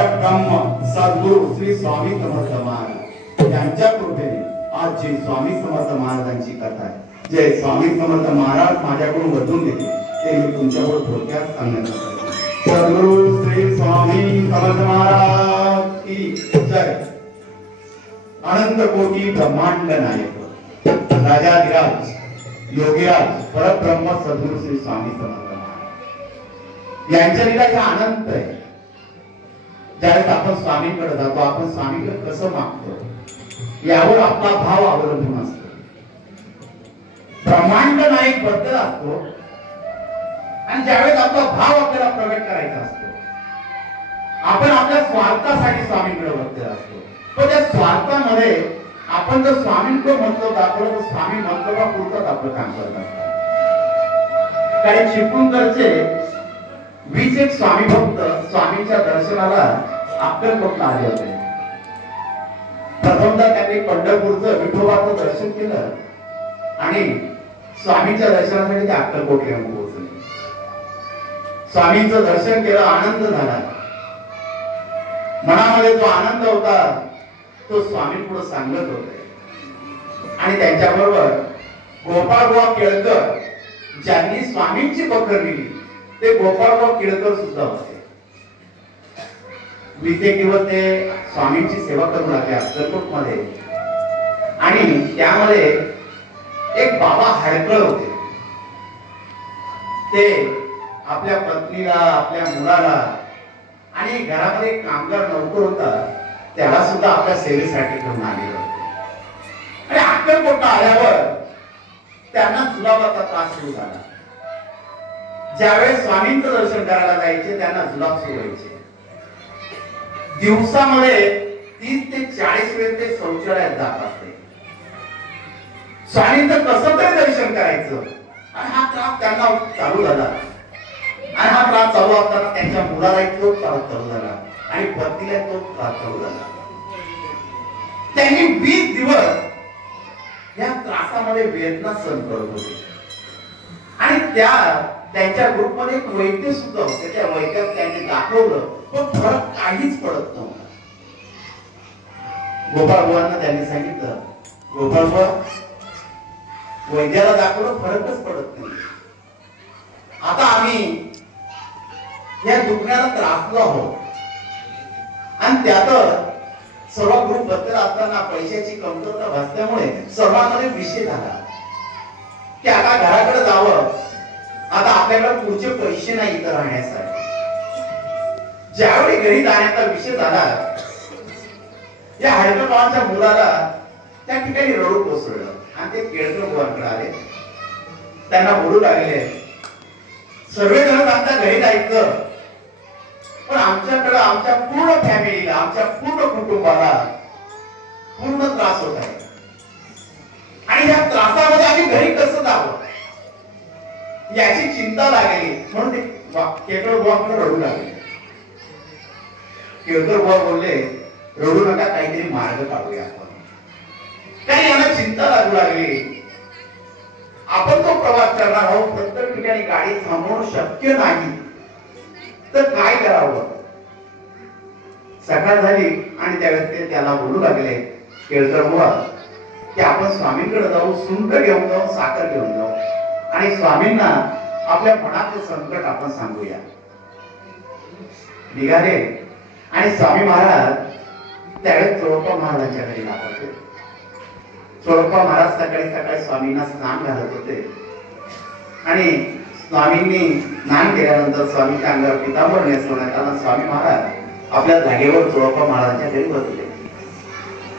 ब्रह्म सद्गुरु श्री स्वामी समर्थ महाराज यांच्या कृपेने आज जी स्वामी समर्थ महाराजांची कथा आहे, जे स्वामी समर्थ महाराज माझ्याकडून वधून घेतले ते मी तुमच्याकडे थोडक्यात सांगण्याचा प्रयत्न. सद्गुरु श्री स्वामी समर्थ महाराज की जय. अनंत कोटी ब्रह्मांड नायक राजाधिराज योगीराज परब्रह्म सद्गुरु श्री स्वामी समर्थ महाराज यांच्या लीला ह्या अनंत आहे. ज्यावेळेस आपण स्वामींकडे जातो, आपण स्वामींकडे कसं मागतो यावर आपला भाव अवलंबून असतो. ब्रह्मांड नायक बद्दल असतो आणि ज्यावेळेस आपला भाव आपल्याला प्रगट करायचा असतो, आपण आपल्या स्वार्थासाठी स्वामींकडे बघत असतो. पण त्या स्वार्थामध्ये आपण जर स्वामींकडे म्हटलं दाखवलं तर स्वामी मंतव्यापुरतच आपलं काम करत असतात. काही चिपळूणकरचे 20 एक स्वामी भक्त स्वामींच्या दर्शनाला अक्कलकोटला आले होते. प्रथमतः त्यांनी पंढरपूरचं विठोबाचं दर्शन केलं आणि स्वामींच्या दर्शनासाठी ते अक्कलकोटला येऊन पोहोचले. स्वामींचं दर्शन केलं, आनंद झाला. मनामध्ये जो आनंद होता तो स्वामी पुढे सांगत होते. आणि त्यांच्याबरोबर गोपाळबुवा केळकर ज्यांनी स्वामींची पकड दिली ते गोपाळबुवा केळकर सुद्धा होते. 20 एक दिवस ते स्वामींची सेवा करू लागले अक्कलकोट मध्ये. आणि त्यामध्ये एक बाबा हडकळ होते. ते आपल्या पत्नीला, आपल्या मुलाला आणि घरामध्ये कामगार नोकर होता त्याला सुद्धा आपल्या सेवेसाठी घेऊन आले होते. आणि अक्कलकोटला आल्यावर त्यांना जुलाबाचा त्रास सुरू झाला. ज्यावेळेस स्वामींचं दर्शन करायला जायचे त्यांना जुलाब सुरू व्हायचे. दिवसामध्ये 30 ते 40 वेळ ते शौचालयात जात असते. स्वामींचं कसं तरी दर्शन करायचं आणि हा त्रास त्यांना चालू झाला. आणि हा त्रास चालू असताना त्यांच्या मुलाला तो त्रास चालू झाला आणि पत्नीला तो त्रास चालू झाला. त्यांनी 20 दिवस या त्रासामध्ये वेदना सहन करत होते. आणि त्यांच्या ग्रुपमध्ये एक वैद्य सुद्धा होते. त्या वैद्यात त्यांनी दाखवलं पण फरक काहीच पडत नव्हता. गोपाळबुवांना त्यांनी सांगितलं, गोपाळबुवा वैद्याला दाखवलं फरकच पडत नाही. आता आम्ही या दुखण्याला त्रासलो आहोत. आणि त्यात सर्व ग्रुप बद्दल असताना पैशाची कमतरता भासल्यामुळे सर्वांमध्ये विषय झाला की आता घराकडे जावं, आता आपल्याकडे पुढचे पैसे नाही इथं राहण्यासाठी. ज्यावेळी घरी जाण्याचा विषय झाला या हडकळ बाबांच्या मुलाला त्या ठिकाणी रडू कोसळलं आणि ते केळकर बुवांकडे आले. त्यांना बोलू लागले, सर्वजण आमच्या घरी जायचं पण आमच्याकडे आमच्या पूर्ण फॅमिलीला, आमच्या पूर्ण कुटुंबाला पूर्ण त्रास होत आहे आणि या त्रासामध्ये आम्ही घरी कसं जावं याची चिंता लागली. म्हणून ते केळकर बुवांकडे रडू लागले. केळकर बुवा बोलले, रडू नका, काहीतरी मार्ग काढूया आपण. काही यांना चिंता लागू लागली. आपण तो प्रवास करणार आहोत, प्रत्येक ठिकाणी गाडी थांबवणं शक्य नाही, तर काय करावं. सकाळ झाली आणि त्यावेळेस ते त्याला बोलू लागले, केळकर बुवा की आपण स्वामींकडे जाऊ, सुंठ घेऊन जाऊ, साखर घेऊन जाऊ आणि स्वामींना आपल्या मनातलं संकट आपण सांगूया. निघाले आणि स्वामी महाराज त्यावेळेस चोळप्पा महाराजांच्या घरी जात होते. चोळप्पा महाराज सकाळी सकाळी स्वामींना स्नान घालत होते आणि स्वामींनी स्नान केल्यानंतर स्वामींच्या अंगावर पितांबर नेसवण्यात आला. स्वामी महाराज आपल्या जागेवर चोळप्पा महाराजांच्या घरी बसले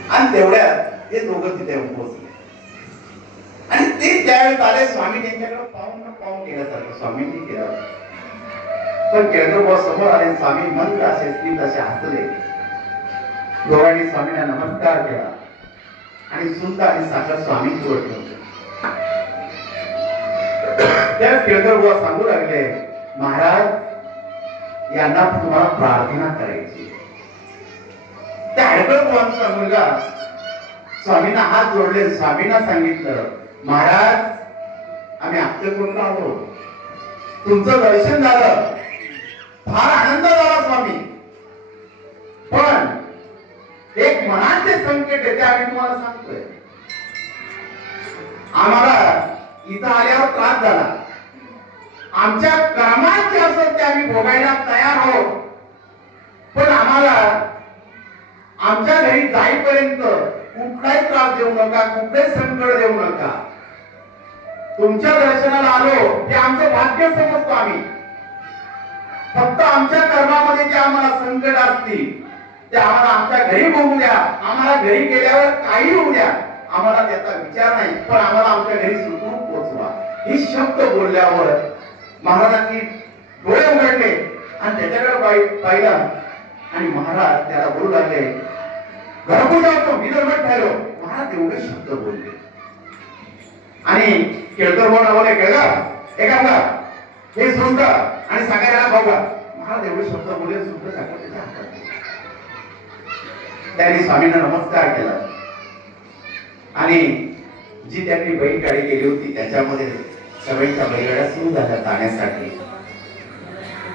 आणि तेवढ्यात ते दोघं तिथे पोहोचले. आणि ते ज्यावेळेस आले स्वामी त्यांच्याकडे पाहून केल्यासारखं स्वामींनी केलं. पण केळकर बुवा समोर आले. स्वामी मंत्र असे स्मित असे हसले. दोघांनी स्वामींना नमस्कार केला आणि सुंठ आणि साखर स्वामींची वर ठेवली. त्या केळकर बुवा सांगू लागले, महाराज यांना तुम्हाला प्रार्थना करायची. त्या हडकळ बुवांचा मुलगा स्वामींना हात जोडले. स्वामींना सांगितलं, महाराज आम्ही अक्कलकोटला आलो, तुमचं दर्शन झालं, फार आनंद झाला स्वामी, मनाचे संकट आहे ते आम्ही तुम्हाला सांगतोय. आम्हाला इथं आल्यावर त्रास झाला, आमच्या कर्माचे असं ते आम्ही भोगायला तयार आहोत. पण आम्हाला आमच्या घरी जाईपर्यंत कुठलाही त्रास देऊ नका, कुठलेही संकट देऊ नका. तुमच्या दर्शनाला आलो ते आमचं भाग्य समजतो आम्ही. फक्त आमच्या कर्मामध्ये जे आम्हाला संकट असतील ते आम्हाला आमच्या घरी बघू द्या, आम्हाला घरी गेल्यावर काही होऊ द्या, आम्हाला त्याचा विचार नाही, पण आम्हाला आमच्या घरी सुखरूप पोहोचवा. हे शब्द बोलल्यावर महाराजांनी डोळे उघडले आणि त्याच्याकडे पाहिलं आणि महाराज त्याला बोलू लागले, घरगुती होतो मी जर ठरलो. महाराज एवढे शब्द बोलले आणि केळकर बोलले, केळकर एका बघा हे सुंद आणि सगळ्याला बघा. महाराज एवढे शब्द बोलले, सुंद त्याच्या हातात. त्यांनी स्वामींना नमस्कार केला आणि जी त्यांनी बैलगाडी केली होती त्याच्यामध्ये सगळ्यांच्या बैलगाड्या सुरू झाल्या जाण्यासाठी.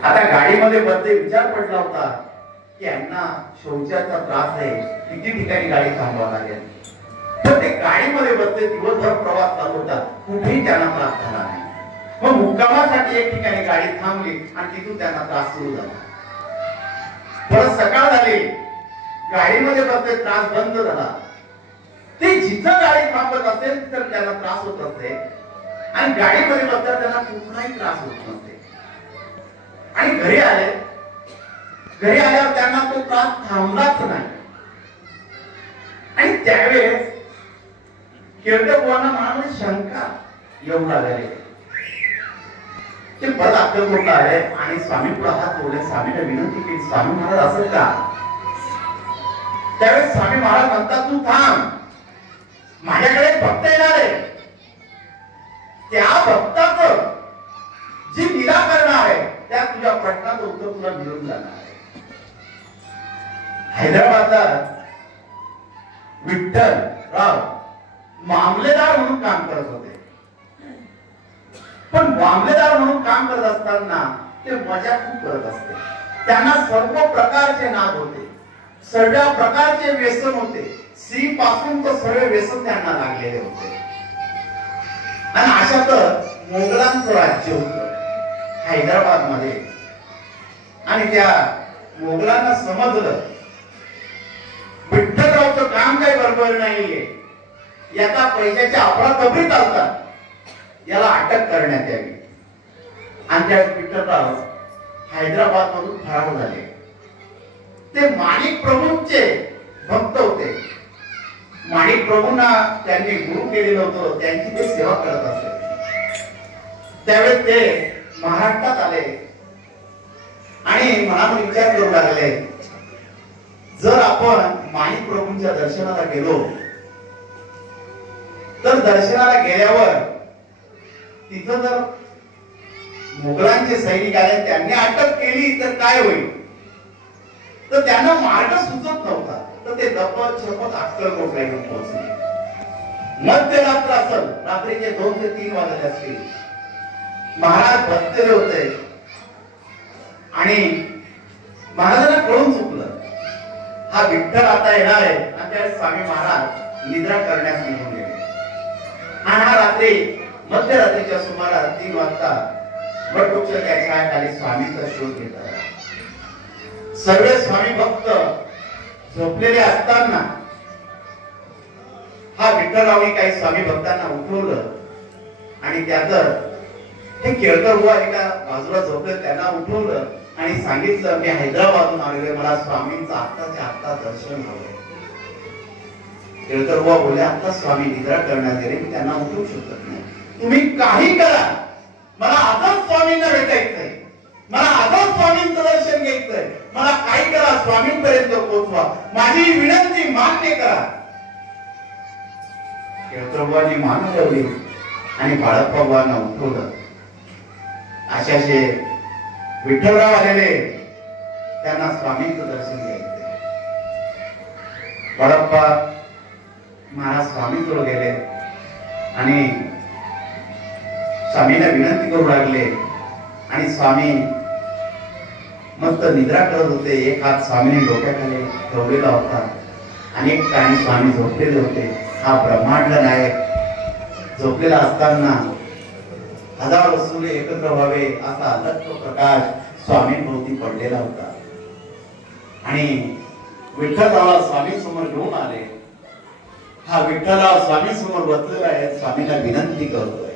आता गाडीमध्ये बदले विचार पडला होता की यांना शौचाचा त्रास आहे, किती ठिकाणी गाडी थांबवा लागेल. तर ते गाडीमध्ये बसले, दिवसभर प्रवास चालू होता, कुठेही त्यांना त्रास झाला नाही. मग मुक्कामासाठी एक ठिकाणी गाडी थांबली आणि तिथून त्यांना त्रास सुरू झाला. परत सकाळ झाली, गाडीमध्ये बसले, त्रास बंद झाला. ते जिथं गाडी थांबत असेल तिथं त्यांना त्रास होत असे आणि गाडीमध्ये बसल्यावर त्यांना कुठलाही त्रास होत नसे. आणि घरी आल्यावर त्यांना तो त्रास थांबलाच नाही. आणि त्यावेळेस केळकर बुवांना मनामध्ये शंका येऊ लागली. ते परत अक्कलकोटला आले आणि स्वामी पुढे हात जोडले, स्वामीला विनंती केली, स्वामी महाराज असं का? त्यावेळेस स्वामी महाराज म्हणतात, तू थांब, माझ्याकडे भक्त येणार आहे, त्या भक्ताचं जी निराकरण आहे त्या तुझ्या प्रश्नाचं उत्तर तुला मिळून जाणार आहे. हैदराबादला विठ्ठलराव मामलेदार म्हणून काम करत होते. पण मामलेदार म्हणून काम करत असताना ते मजा खूप करत असते. त्यांना सर्व प्रकारचे नाद होते, सर्व प्रकारचे व्यसन होते, स्त्री पासून तर सर्व व्यसन त्यांना लागलेले होते. आणि अशातच मोगलांचं राज्य होतं हैदराबाद मध्ये. आणि त्या मोगलांना समजलं विठ्ठलरावचं काम काही बरोबर नाहीये, याचा पैशाच्या अफरातफरी चालतात, याला अटक करण्यात यावी. आणि त्या विठ्ठलराव हैदराबाद मधून फरार झाले. ते माणिक प्रभूंचे भक्त होते. माणिक प्रभूंना त्यांनी गुरु केलेलं होतं, त्यांची ते सेवा करत असते. त्यावेळेस ते महाराष्ट्रात आले आणि मनात विचार करू लागले, जर आपण माणिक प्रभूंच्या दर्शनाला गेलो तर दर्शनाला गेल्यावर तिथं जर मुघलांचे सैनिक आले, त्यांनी अटक केली तर काय होईल? तर त्यांना मार्ग सुचत नव्हता. तर ते दपत छपत अक्कलकोटला येऊन पोहोचले. मध्यरात्र असेल, रात्रीचे 2 ते 3 वाजले असतील. महाराज बसलेले होते आणि महाराजांना कळून चुकलं हा विठ्ठल आता येणार आहे. आणि त्यावेळेस स्वामी महाराज निद्रा करण्यास निघून गेले. आणि हा रात्री मध्यरात्रीच्या सुमारास 3 वाजता वटवृक्षाच्या छायाखाली स्वामींचा शोध घेतात. सर्व स्वामी भक्त झोपलेले असताना हा विठ्ठलरावने काही स्वामी भक्तांना उठवलं आणि त्याचं हे केळकर बुवा एका बाजूला झोपले, त्यांना उठवलं आणि सांगितलं, मी हैदराबादहून आलेलो, मला स्वामींचं आत्ताच्या आत्ता दर्शन हवं. केळकर बुवा बोलले, आता स्वामी निद्रा करण्यात गेले, मी त्यांना उठवू शकत नाही. तुम्ही काही करा, मला आजच स्वामींना भेटायचंय, मला आजच स्वामींचं दर्शन घ्यायचंय, मला काही करा, स्वामींपर्यंत पोहोचवा, माझी विनंती मान्य करा. केळकर बुवांनी मान ठेवली आणि बाळप्पा बुवांना उठवलं. अशाशे विठ्ठलराव आलेले, त्यांना स्वामींचं दर्शन घ्यायचंय. बाळप्पा महाराज स्वामींजवळ गेले आणि स्वामींना विनंती करू लागले. आणि स्वामी मस्त निद्रा करत होते. एक हात स्वामीने डोक्याखाली ठेवलेला होता अनेक ठिकाणी स्वामी झोपलेले होते. हा ब्रह्मांड नायक झोपलेला असताना हजारो सूर्य एकत्र व्हावे असा अलग प्रकाश स्वामींभोवती पडलेला होता. आणि विठ्ठलराव स्वामी समोर घेऊन आले. हा विठ्ठलराव स्वामी समोर बसलेला आहे. स्वामीला विनंती करतोय,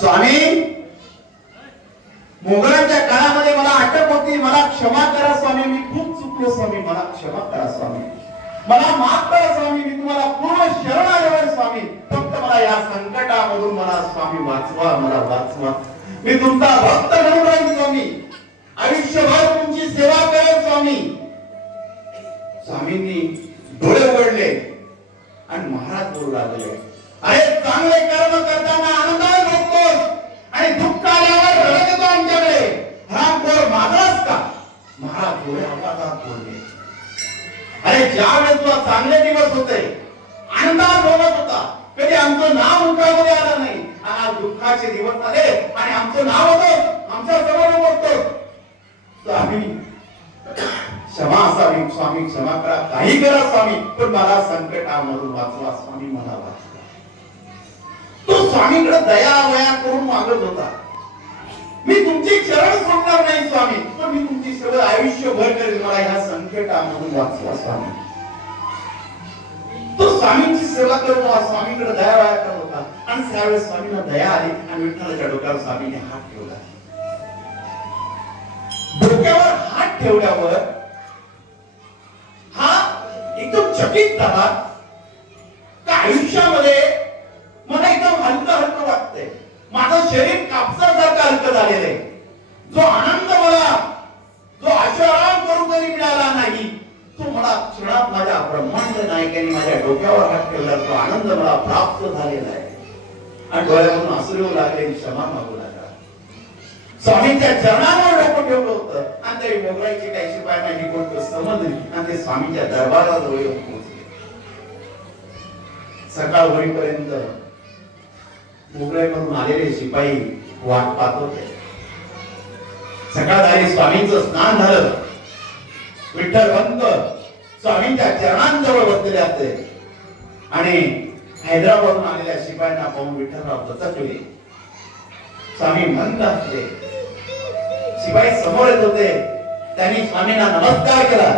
स्वामी मोगलांच्या काळामध्ये मला अटक होती, मला क्षमा करा स्वामी, मी खूप चुकलो स्वामी, मला क्षमा करा स्वामी, मला माफ करा स्वामी, मी तुम्हाला पूर्ण शरण आलो स्वामी, फक्त मला या संकटामधून मला स्वामी वाचवा, मला वाचवा, मी तुमचा भक्त म्हणून राहील स्वामी, आयुष्यभर तुमची सेवा करेन स्वामी. स्वामींनी डोळे उघडले आणि महाराज बोलू लागले, अरे चांगले कर्म करताना आनंदाने भोगतोस आणि दुःख आल्यावर रडत येतो आमच्याकडे, हरामखोर माझाच का? महाराज डोळे आवाजात बोलले, अरे ज्या वेळेस तुला चांगले दिवस होते, आनंदात भोगत होता, कधी आमचं नाव मुखामध्ये आलं नाही, आणि दुःखाचे दिवस आले आणि आमचं नाव होतं, आमच्या समोर बघतो. स्वामी क्षमा असावी स्वामी, क्षमा करा, काही करा स्वामी, पण मला संकटामधून वाचवा स्वामी, मला वाचवा. तो स्वामींकडे दया वया करून मागत होता, मी तुमची शरण सोडणार नाही स्वामी, पण मी तुमची सेवा आयुष्यभर करेन, मला ह्या संकटामधून वाचवा स्वामी. तो स्वामींची सेवा करत होता, स्वामींकडे दया वया करत होता. आणि त्यावेळेस स्वामींना दया आली आणि विठ्ठलाच्या डोक्यावर स्वामीने हात ठेवला. डोक्यावर हात ठेवल्यावर हा एकदम चकित झाला का आयुष्यामध्ये मला एकदम हलकं हलकं वाटतंय, माझं शरीर कापसासारखं हलकं झालेलं आहे. जो आनंद मला, जो आशाराम करून कधी मिळाला नाही, तो मला क्षणात माझ्या ब्रह्मांड नायकाने माझ्या डोक्यावर हात ठेवला, तो आनंद मला प्राप्त झालेला आहे. आणि डोळ्यामधून आसरू येऊ लागले, क्षमा मागू लागला. स्वामींच्या चरणावर डोकं ठेवलं होतं आणि ते मोगलाईची काही शिपायांना ही गोष्ट समजली आणि ते स्वामींच्या दरबाराजवळ येऊन पोहोचले. सकाळ होईपर्यंत मोगलाईमधून आलेले शिपाई वाट पाहत होते. सकाळ झाली, स्वामींचं स्नान झालं, विठ्ठल भक्त स्वामींच्या चरणांजवळ बसलेले असते आणि हैदराबादहून आलेल्या शिपायांना पाहून विठ्ठलराव दचकले. स्वामी मंद असले, शिपाई समोर येत होते, त्यांनी स्वामींना नमस्कार केला.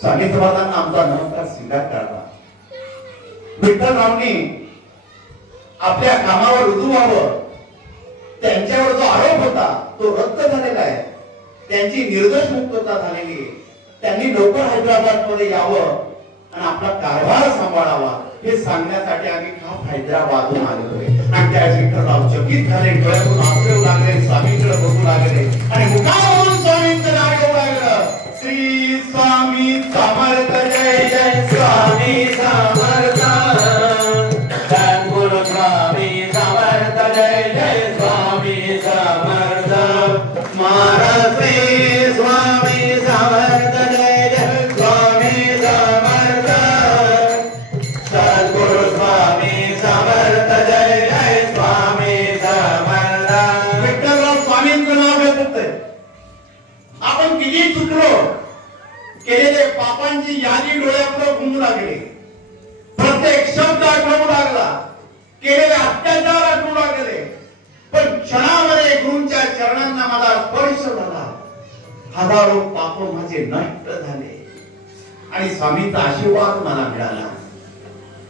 स्वामी समर्थांना आमचा नमस्कार स्वीकार करावा. विठ्ठलरावनी आपल्या कामावर रुजू व्हावं, त्यांच्यावर जो आरोप होता तो रद्द झालेला आहे, त्यांची निर्दोष मुक्तता झालेली आहे, त्यांनी लवकर हैदराबाद मध्ये यावं आणि आपला कारभार सांभाळावा हे सांगण्यासाठी आम्ही खास हैदराबादहून आलेलो आहे. आणि त्या विठ्ठलराव चकित झाले, डोळ्यातून आसरू येऊ लागले, स्वामींकडे बघू लागले आणि मुखावरून स्वामींचं नाव येऊ लागलं, श्री स्वामी समर्थ, जय जय स्वामी समर्थ, सद्गुरु स्वामी समर्थ, जय जय स्वामी समर्थ, महाराज श्री स्वामी समर्थ, जय जय स्वामी समर्थ, सद्गुरु स्वामी समर्थ, जय जय स्वामी समर्थ. विठ्ठलराव स्वामींचं नाव घेत होते. आपण किती चुकलो, केलेले पापांची यादी डोळ्यापुढे घुमू लागली, प्रत्येक शब्द आठवू लागला, केलेले अत्याचार आठवू लागले, पण क्षणामध्ये गुरूंच्या चरणांना माझा स्पर्श झाला, हजारो पाप माझे नष्ट झाले आणि स्वामींचा आशीर्वाद मला मिळाला.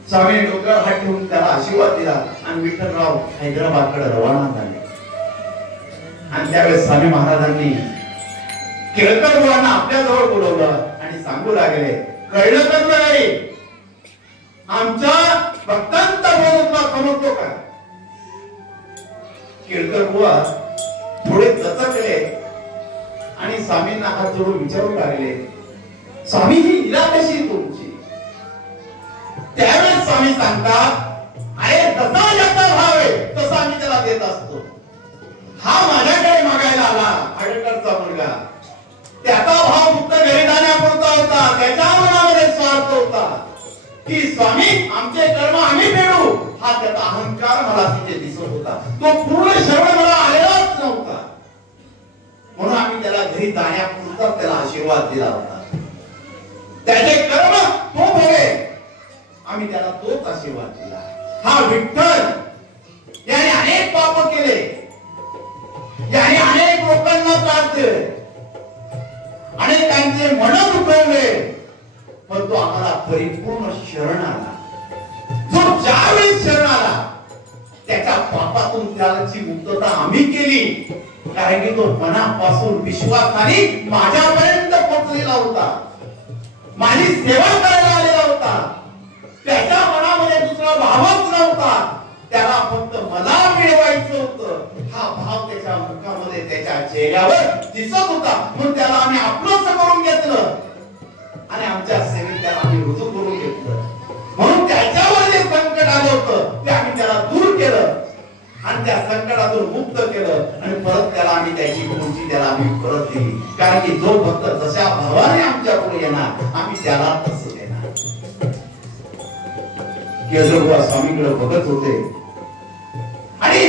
स्वामीने डोक्यावर हात ठेवून त्याला आशीर्वाद दिला आणि विठ्ठलराव हैदराबादकडे रवाना झाले. आणि त्यावेळेस स्वामी महाराजांनी केळकर बुवांना आपल्या जवळ बोलवलं आणि सांगू लागले, कळलं तर नाही, आमच्या भक्तांचा बोल तुला समजतो का? केळकर बुवा थोडे दचकले आणि स्वामींना हात जोडून विचारू लागले, स्वामी ही लीला कशी तुमची? त्यावेळेस स्वामी सांगतात, अरे जसा ज्याचा भाव आहे तसा आम्ही त्याला देत असतो. हा माझ्याकडे मागायला आला, हडकरचा मुलगा, त्याचा भाव फक्त घरी जाण्यापुरता होता, त्याच्या मनामध्ये स्वार्थ होता की स्वामी आमचे कर्म आम्ही फेडू, हा त्याचा अहंकार मला तिथे दिसत होता. तो पूर्ण शरण मला आलेलाच नव्हता, म्हणून आम्ही त्याला घरी जाण्यापुरता त्याला आशीर्वाद दिला होता. त्याचे कर्म तो भोगे. आम्ही त्याला तोच आशीर्वाद दिला. हा विठ्ठल याने अनेक पाप केले, याने अनेक लोकांना त्रास दिले, अनेकांचे मन दुखवले, पण तो आम्हाला परिपूर्ण शरण आला. जो ज्यावेळी शरण आला त्याच्या पापातून त्याची मुक्तता आम्ही केली. कारण की तो मनापासून विश्वासाने माझ्यापर्यंत पोहोचलेला होता, माझी सेवा करायला आलेला होता. त्याच्या मनामध्ये दुसरा भावच नव्हता, त्याला फक्त मला मिळवायचं होतं. हा भाव त्याच्या मुखामध्ये त्याच्या चेहऱ्यावर दिसत होता. म्हणून त्याला आम्ही आपलंसं करून घेतलं आणि आमच्या सेवेत त्याला आम्ही रुजू करून घेतलं. म्हणून त्याच्यावर जे संकट आलं होतं ते आम्ही त्याला दूर केलं आणि त्या संकटातून मुक्त केलं आणि परत त्याला आम्ही त्याची खुर्ची त्याला आम्ही परत दिली. कारण की जो भक्त जशा भावाने आमच्या पुढे येणार आम्ही त्याला तसं देणार. केळझरबुवा स्वामीकडे बघत होते आणि